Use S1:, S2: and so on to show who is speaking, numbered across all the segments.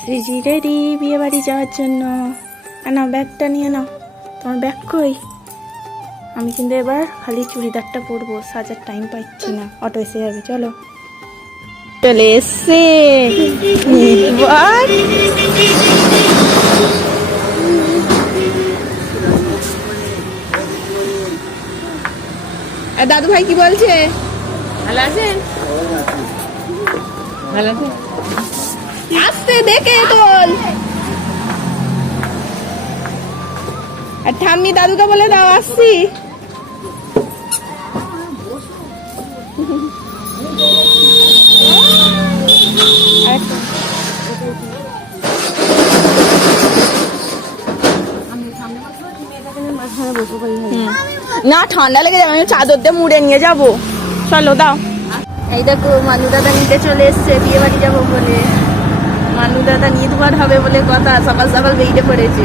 S1: Shreeji ready বিয়ে বাড়ি যাওয়ার জন্য। নাও, ব্যাগটা নিয়ে নাও। তোমার ব্যাগ কই? আমি কিন্তু এবার খালি চুড়িদারটা পরবো, সাজার টাইম পাচ্ছি না। অটো এসে যাবে, চলো। চলে এসছে। দাদু ভাই কি বলছে? ভালো আছেন ভালো আছেন আসতে দেখে তোল। আর ঠাম্মি দাদুকে বলে দাও, আসছি। না, ঠান্ডা লেগে যাবে, আমি চাদর দিয়ে মুড়ে নিয়ে যাব। চলো দাও। এই দেখো, মানু দাদা নিতে চলে এসছে বিয়ে বাড়ি যাব বলে। মানু দাদা নির্ভর হবে বলে কথা সকাল সকাল বেরিয়ে পড়েছে।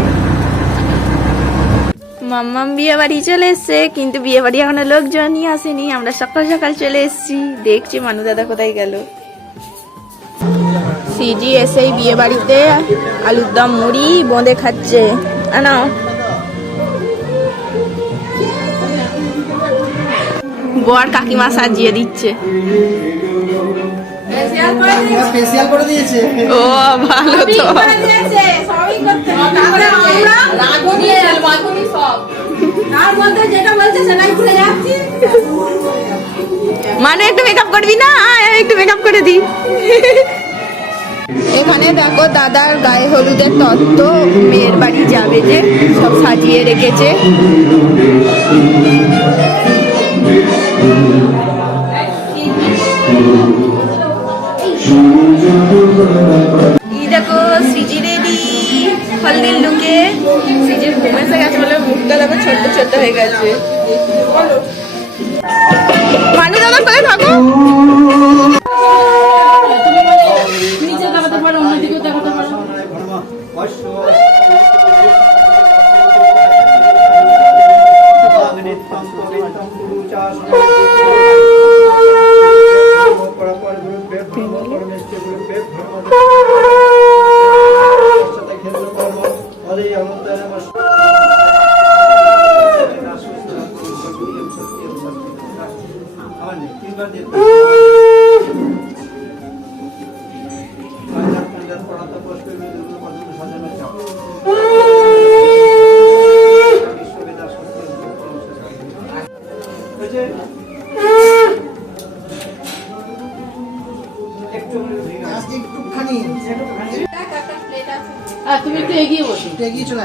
S1: মাম্মাম বিয়ে বাড়ি চলে এসছে, কিন্তু বিয়ে বাড়ি এখনও লোকজনই আসেনি। আমরা সকাল সকাল চলে এসেছি, দেখছি মানু দাদা কোথায় গেল। সিজি এসেই বিয়ে বাড়িতে আলুর দম মুড়ি বোঁদে খাচ্ছে। আনা। বর কাকিমা সাজিয়ে দিচ্ছে।
S2: স্পেশাল করে দিয়েছে।
S1: ও ভালো তো। মানে একটু মেকআপ করবি না? একটু মেকআপ করে দি এখানে দেখো দাদার গায়ে হলুদের তত্ত্ব মেয়ের বাড়ি যাবে যে সব সাজিয়ে রেখেছে। দেখো সৃজি রেডি, হলদির লুকে সৃজির ফেমাস হয়ে গেছে বলে মুখটা দেখো ছোট্ট ছোট্ট হয়ে গেছে। মানু
S2: একটুখানি।
S3: আর তুমি একটু এগিয়ে বসো।
S2: একটু এগিয়ে চলে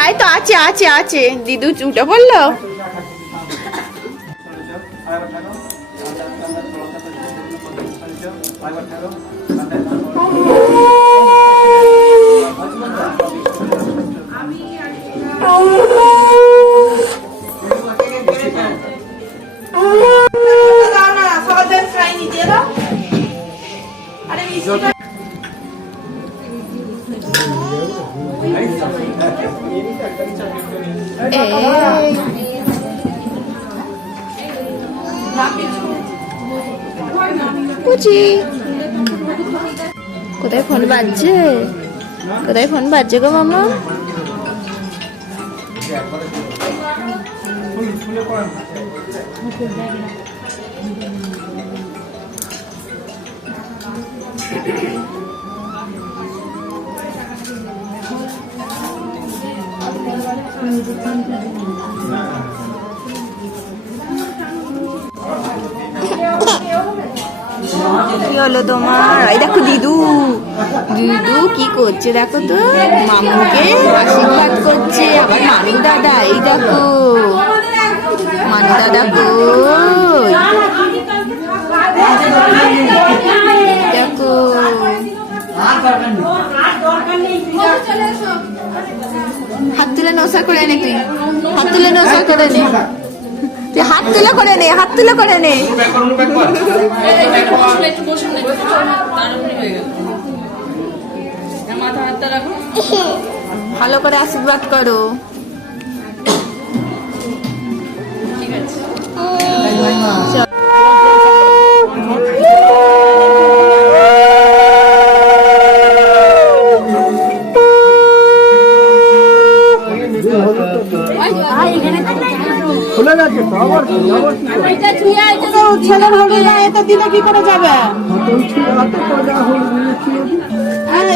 S2: আয়।
S1: তো আছে আছে আছে। দিদু উঠে পড়ল কুচি কোথায় ফোন বাজছে? কোথায় ফোন বাজছে গো মামা না কি হলো তোমার? এই দেখো দিদু। দিদু কি করছে দেখো তো? মামুকে আশীর্বাদ করছে, আবার মানু দাদা, এই দেখো। মানু দাদা কই? দেখো। হাত তুলে নৌসা করে নে তুই। হাত তুলে নৌসা করে নে। তুই হাত তুলে করে নে হাত তুলে করে নে ভালো করে আশীর্বাদ করো
S2: ঠিক আছে
S1: ছেলের হলুদ না এতে দিলে কি করে যাবে
S2: ওই ছিল, হাতে করে দেওয়া হলো, নিয়ে ছিল কি?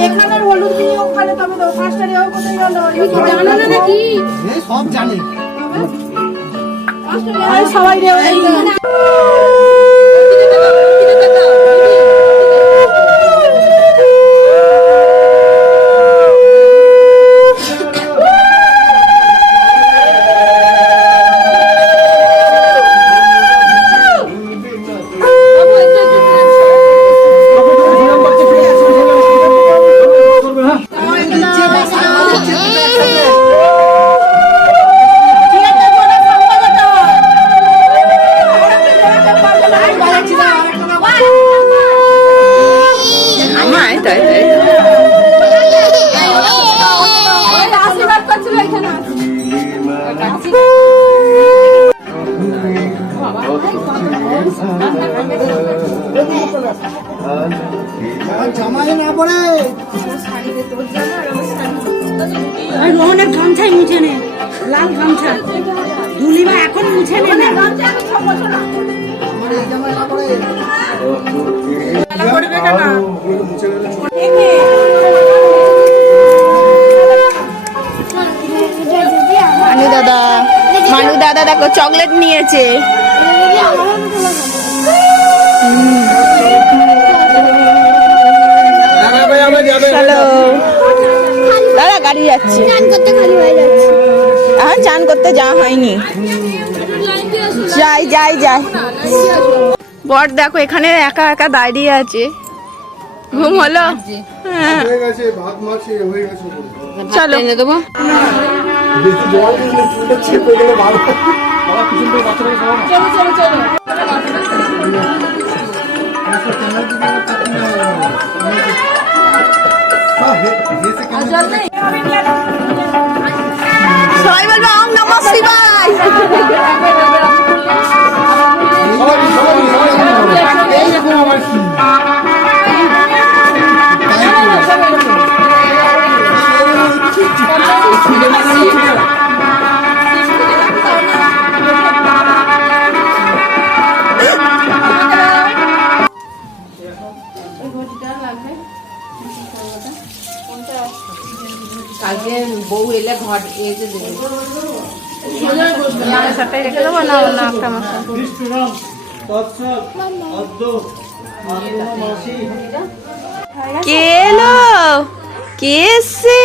S1: এখানের হলুদ দিয়ে ওখানে তবে তো কোথায় গেল জানো না নাকি
S2: সব জানে
S1: সবাই রে
S4: গামছা দুলিমা এখন মুছে নে না
S2: আমার এই জামাই না পড়ে
S1: মানু দাদা মানু দাদা দেখো চকলেট নিয়েছে। চলো দাদা গাড়ি যাচ্ছে।
S5: করতে খালি হয়ে যাচ্ছে।
S1: এখন চান করতে যাওয়া হয়নি। যাই যাই যাই। বর দেখো, এখানে একা একা দাঁড়িয়ে আছে। ঘুম হলো? হ্যাঁ।
S2: হয়ে হয়ে
S1: চলো
S2: জল দিলে
S1: নমঃ শিবায়
S3: কালকে বউ এলে ঘর এসে দেবে
S1: সাথে রেখে দেবো না অন্য একটা মশলা কে এলো কে এসছে?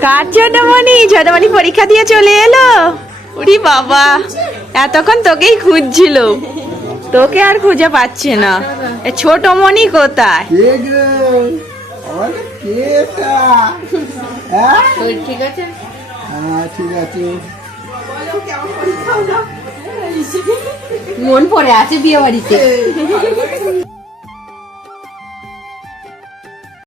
S1: কার ছোটমণি ছোটমণি পরীক্ষা দিয়ে চলে এলো? উরি বাবা এতক্ষণ তোকেই খুঁজছিল। তোকে আর খুঁজে পাচ্ছে না। এ ছোটমণি কোথায়?
S2: হ্যাঁ?
S3: ঠিক আছে।
S2: হ্যাঁ ঠিক আছে।
S3: মন পড়ে আছে বিয়ে বাড়িতে